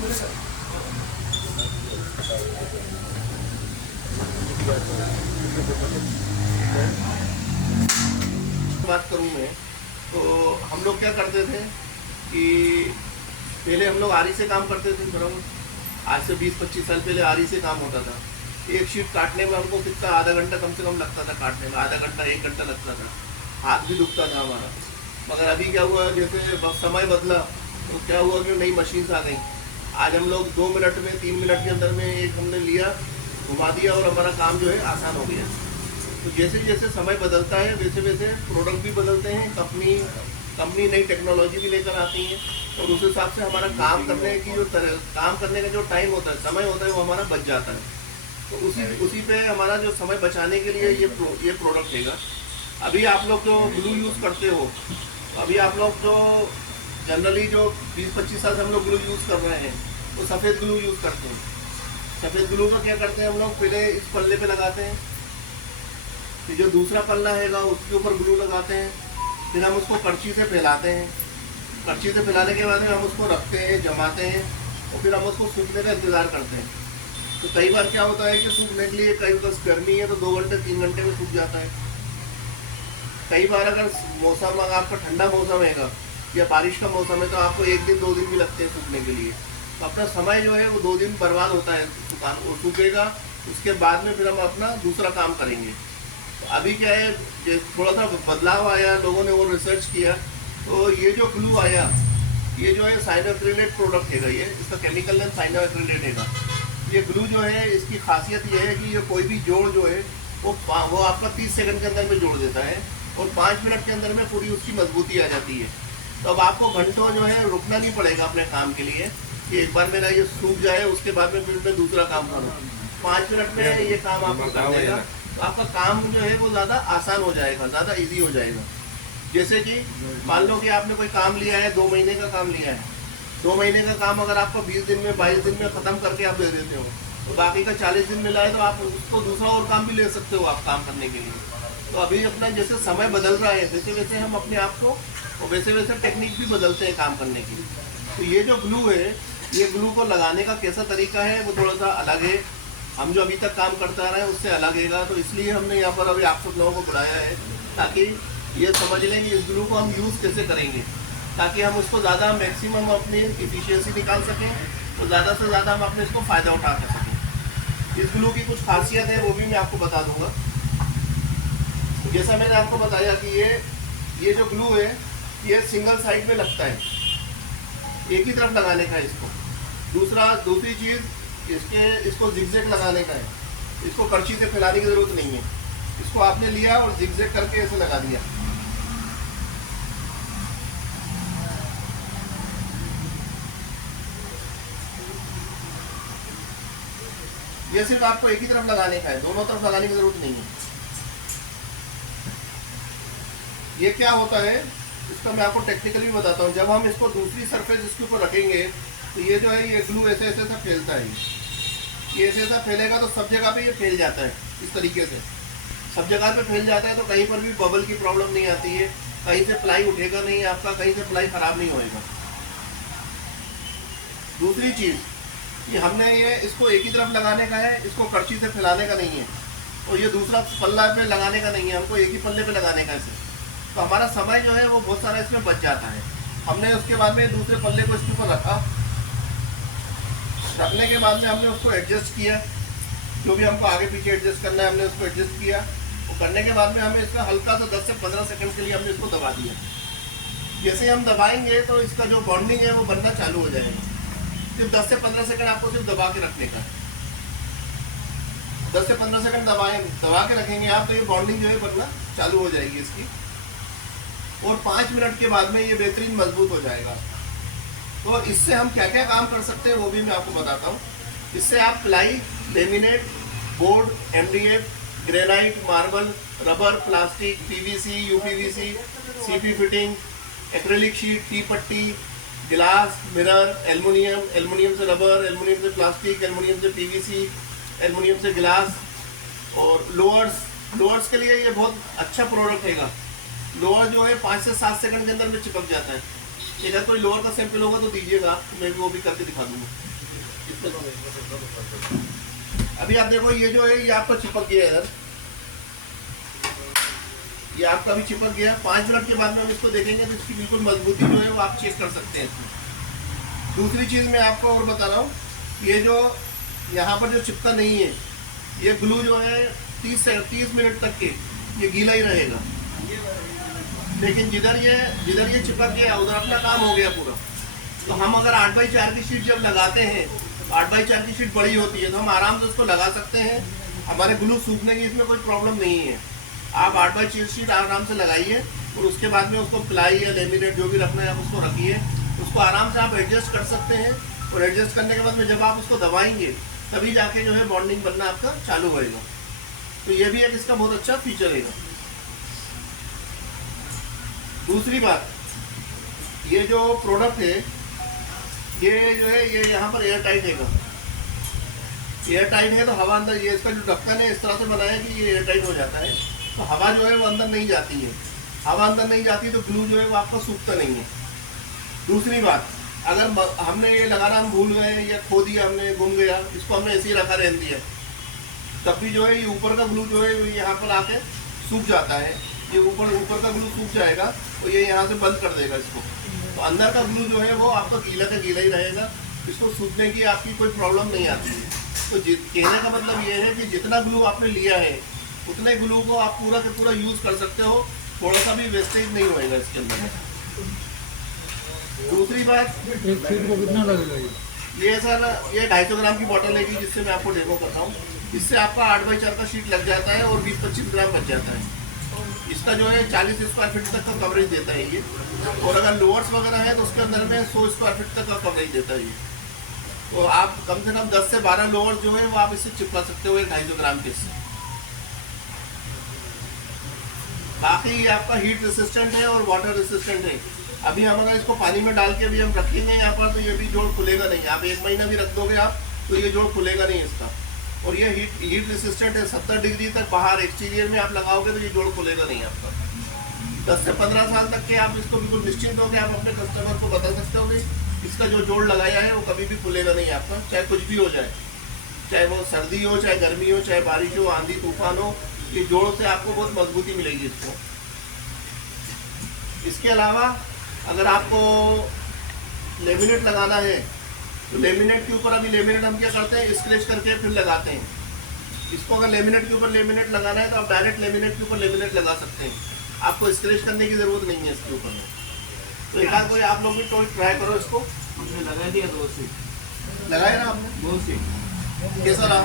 बात करूँ मैं तो हम लोग क्या करते थे कि पहले हम लोग आरी से काम करते थे। बराबर आज से 20-25 साल पहले आरी से काम होता था। एक शीट काटने में हमको कितना आधा घंटा कम से कम लगता था, काटने में आधा घंटा 1 घंटा लगता था, हाथ भी दुखता था हमारा। मगर अभी क्या हुआ, जैसे समय बदला तो क्या हुआ कि नई मशीन्स आ गई। आज हम लोग 2 मिनट में 3 मिनट के अंदर में एक हमने लिया, घुमा दिया और हमारा काम जो है आसान हो गया। तो जैसे जैसे समय बदलता है वैसे वैसे प्रोडक्ट भी बदलते हैं, कंपनी नई टेक्नोलॉजी भी लेकर आती है और उस हिसाब से हमारा काम करने की काम करने का जो टाइम होता है, समय होता है, वो हमारा बच जाता है। तो उसी पे हमारा जो समय बचाने के लिए ये प्रोडक्ट हैगा। अभी आप लोग जो ग्लू यूज़ करते हो, अभी आप लोग जो जनरली जो 20-25 साल से हम लोग ग्लू यूज़ कर रहे हैं वो सफ़ेद ग्लू यूज़ करते हैं। सफ़ेद ग्लू का क्या करते हैं हम लोग, पहले इस पल्ले पे लगाते हैं, फिर जो दूसरा पल्ला हैगा उसके ऊपर ग्लू लगाते हैं, फिर हम उसको करछी से फैलाते हैं। करछी से फैलाने के बाद में हम उसको रखते हैं, जमाते हैं और फिर हम उसको सूखने का इंतज़ार करते हैं। तो कई बार क्या होता है कि सूखने के लिए कई बस गर्मी है तो 2 घंटे 3 घंटे में सूख जाता है। कई बार अगर मौसम अगर आपका ठंडा मौसम हैगा या बारिश का मौसम है तो आपको 1 दिन 2 दिन भी लगते हैं सूखने के लिए। तो अपना समय जो है वो 2 दिन बर्बाद होता है, वो सूखेगा, उसके बाद में फिर हम अपना दूसरा काम करेंगे। तो अभी क्या है, थोड़ा सा बदलाव आया, लोगों ने वो रिसर्च किया तो ये जो ग्लू आया ये जो है साइनोएक्रिलेट प्रोडक्ट हैगा। ये इसका केमिकल नेम साइनोएक्रिलेट हैगा। ये ग्लू जो है इसकी खासियत ये है कि ये कोई भी जोड़ जो है वो आपका 30 सेकंड के अंदर में जोड़ देता है और 5 मिनट के अंदर में पूरी उसकी मजबूती आ जाती है। तो अब आपको घंटों जो है रुकना नहीं पड़ेगा अपने काम के लिए कि एक बार मेरा ये सूख जाए उसके बाद में फिर मैं दूसरा काम करूँ। 5 मिनट में ये काम आपको कर देगा। तो आपका काम जो है वो ज़्यादा आसान हो जाएगा, ज़्यादा ईजी हो जाएगा। जैसे कि मान लो कि आपने कोई काम लिया है, 2 महीने का काम लिया है, 2 महीने का काम अगर आपको 20 दिन में 22 दिन में ख़त्म करके आप दे देते हो तो बाकी का 40 दिन मिला है तो आप उसको दूसरा और काम भी ले सकते हो आप काम करने के लिए। तो अभी अपना जैसे समय बदल रहा है वैसे वैसे हम अपने आप को और वैसे वैसे टेक्निक भी बदलते हैं काम करने की। तो ये जो ग्लू है, ये ग्लू को लगाने का कैसा तरीका है वो थोड़ा सा अलग है, हम जो अभी तक काम करते आ रहे हैं उससे अलग हैगा। तो इसलिए हमने यहाँ पर अभी आप सब लोगों को बुलाया है ताकि ये समझ लें कि इस ग्लू को हम यूज़ कैसे करेंगे, ताकि हम उसको ज़्यादा मैक्सिमम अपनी इफिशियंसी निकाल सकें और ज़्यादा से ज़्यादा हम अपने इसको फ़ायदा उठा सकें। इस ग्लू की कुछ खासियत है वो भी मैं आपको बता दूँगा। जैसा मैंने आपको बताया कि ये जो ग्लू है ये सिंगल साइड में लगता है, एक ही तरफ लगाने का है इसको। दूसरी चीज़ इसको जिगजैग लगाने का है, इसको करछी से फैलाने की ज़रूरत नहीं है। इसको आपने लिया और जिगजैग करके ऐसे लगा दिया। ये सिर्फ आपको एक ही तरफ लगाने का है, दोनों तरफ लगाने की ज़रूरत नहीं है। ये क्या होता है इसका मैं आपको टेक्निकली बताता हूँ। जब हम इसको दूसरी सरफेस इसके ऊपर रखेंगे तो ये जो है ये ग्लू ऐसे ऐसे सा फैलता है। ये ऐसे ऐसा फैलेगा तो सब जगह पे ये फैल जाता है, इस तरीके से सब जगह पे फैल जाता है। तो कहीं पर भी बबल की प्रॉब्लम नहीं आती है, कहीं से प्लाई उठेगा नहीं आपका, कहीं से प्लाई ख़राब नहीं होएगा। दूसरी चीज़ कि हमने ये इसको एक ही तरफ लगाने का है, इसको करछी से फैलाने का नहीं है और ये दूसरा पल्ला पे लगाने का नहीं है, हमको एक ही पल्ले पे लगाने का है। तो हमारा समय जो है वो बहुत सारा इसमें बच जाता है। हमने उसके बाद में दूसरे पल्ले को इसके ऊपर रखा, रखने के बाद में हमने उसको एडजस्ट किया, जो भी हमको आगे पीछे एडजस्ट करना है हमने उसको एडजस्ट किया और करने के बाद में हमें इसका हल्का सा 10 से 15 सेकंड के लिए हमने इसको दबा दिया। जैसे हम दबाएंगे तो इसका जो बॉन्डिंग है वो बनना चालू हो जाएगा। सिर्फ 10 से 15 सेकंड आपको सिर्फ दबा के रखने का है। 10 से 15 सेकंड दबा के रखेंगे आप तो ये बॉन्डिंग जो है बनना चालू हो जाएगी इसकी और 5 मिनट के बाद में ये बेहतरीन मजबूत हो जाएगा। तो इससे हम क्या क्या काम कर सकते हैं वो भी मैं आपको बताता हूँ। इससे आप ply, laminate, board, MDF, granite, marble, rubber, plastic, PVC, UPVC, CP fitting, acrylic sheet, T पट्टी, गिलास, मिरर, एल्युमिनियम से रबर, एल्युमिनियम से प्लास्टिक, एल्युमिनियम से PVC, एल्युमिनियम से गिलास और लोअर्स के लिए ये बहुत अच्छा प्रोडक्ट हैगा। लोअर जो है 5 से 7 सेकंड के अंदर में चिपक जाता है। अगर कोई लोअर का सैंपल होगा तो दीजिएगा, मैं भी वो भी करके दिखा दूँगा। अभी आप देखो ये जो है ये आपका चिपक गया है इधर, ये आपका भी चिपक गया। 5 मिनट के बाद में हम इसको देखेंगे तो इसकी बिल्कुल मजबूती जो है वो आप चेक कर सकते हैं इसमें। दूसरी चीज़ मैं आपको और बता रहा हूँ, ये जो यहाँ पर जो चिपका नहीं है, ये ग्लू जो है 30 मिनट तक के ये गीला ही रहेगा, लेकिन जिधर ये चिपक गया उधर अपना काम हो गया पूरा। तो हम अगर 8x4 की शीट जब लगाते हैं, 8x4 की शीट बड़ी होती है तो हम आराम से उसको लगा सकते हैं, हमारे ग्लू सूखने की इसमें कोई प्रॉब्लम नहीं है। आप 8x4 शीट आराम से लगाइए और उसके बाद में उसको प्लाई या लेमिनेट जो भी रखना है आप उसको रखिए, उसको आराम से आप एडजस्ट कर सकते हैं। और एडजस्ट करने के बाद में जब आप उसको दबाएंगे तभी जाके जो है बॉन्डिंग बनना आपका चालू होएगा। तो ये भी एक इसका बहुत अच्छा फीचर है। दूसरी बात, ये जो प्रोडक्ट है ये जो है ये यहाँ पर एयर टाइट है, एयर टाइट है तो हवा अंदर, ये इसका जो ढक्कन है इस तरह से बनाया है कि ये एयर टाइट हो जाता है, तो हवा जो है वो अंदर नहीं जाती है। हवा अंदर नहीं जाती तो ग्लू जो है वो आपका सूखता नहीं है। दूसरी बात, अगर हमने ये लगाना हम भूल गए या खो दिया, हमने गुम गया, इसको हमने ऐसे ही रखा रहने दिया, तब भी जो है ये ऊपर का ग्लू जो है यहाँ पर आके सूख जाता है। ये ऊपर का ग्लू सूख जाएगा तो ये यहाँ से बंद कर देगा इसको, तो अंदर का ग्लू जो है वो आपका गीला का गीला ही रहेगा, इसको सूखने की आपकी कोई प्रॉब्लम नहीं आती है। तो कहने का मतलब ये है कि जितना ग्लू आपने लिया है उतने ग्लू को आप पूरा का पूरा यूज़ कर सकते हो, थोड़ा सा भी वेस्टेज नहीं होएगा इसके अंदर। दूसरी बात, एक शीट को कितना लगेगा ये सर ये 250 ग्राम की बॉटल है जिससे मैं आपको डेमो करता हूँ। इससे आपका 8x4 का शीट लग जाता है और 20-25 ग्राम बच जाता है। इसका जो है 40 स्क्वायर फीट तक का कवरेज देता है ये, और अगर लोअर्स वगैरह है तो उसके अंदर में 100 स्क्वायर फीट तक का कवरेज देता है ये। तो आप कम से कम 10 से 12 लोअर्स जो है वो आप इससे चिपका सकते हो 250 ग्राम के से। बाकी ये आपका हीट रेसिस्टेंट है और वाटर रेसिस्टेंट है। अभी हम अगर इसको पानी में डाल के भी हम रखेंगे यहाँ पर तो ये भी जोड़ खुलेगा नहीं। आप 1 महीना भी रख दोगे आप तो ये जोड़ खुलेगा नहीं इसका। और ये हीट रेसिस्टेंट है, 70 डिग्री तक बाहर एक्सटीरियर में आप लगाओगे तो ये जोड़ खुलेगा नहीं आपका। 10 से 15 साल तक के आप इसको बिल्कुल निश्चिंत हो गए, आप अपने कस्टमर को बता सकते होगे इसका जो जोड़ लगाया है वो कभी भी खुलेगा नहीं आपका, चाहे कुछ भी हो जाए, चाहे वो सर्दी हो, चाहे गर्मी हो, चाहे बारिश हो, आंधी तूफान हो, ये जोड़ से आपको बहुत मजबूती मिलेगी इसको। इसके अलावा अगर आपको लेमिनेट लगाना है तो लेमिनेट के ऊपर, अभी लेमिनेट हम क्या करते हैं, स्क्रैच करके फिर लगाते हैं। इसको अगर लेमिनेट के ऊपर लेमिनेट लगाना है तो आप डायरेक्ट लेमिनेट के ऊपर लेमिनेट लगा सकते हैं, आपको स्क्रैच करने की ज़रूरत नहीं है इसके ऊपर में। तो एक आध कोई आप लोग भी ट्राई करो इसको। हमने लगा दिया 2 शीट, लगाए ना आपने? 2 शीट कैसा रहा?